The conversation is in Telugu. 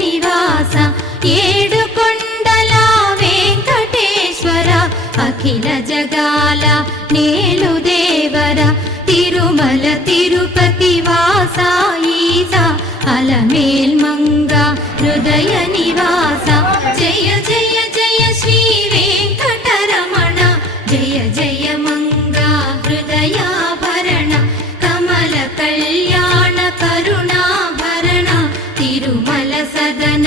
నివాస ఏడుకొండల వెంకటేశ్వర అఖిల జగాల నేలు దేవర తిరుమల తిరుపతి వాస ఈస అలమేల్ మంగ హృదయ నివాస జయ జయ జయ శ్రీ వెంకటరమణ జయ జయ మంగ హృదయాభరణ కమల కళ్యాణ కరుణాభరణ తిరుమల సదన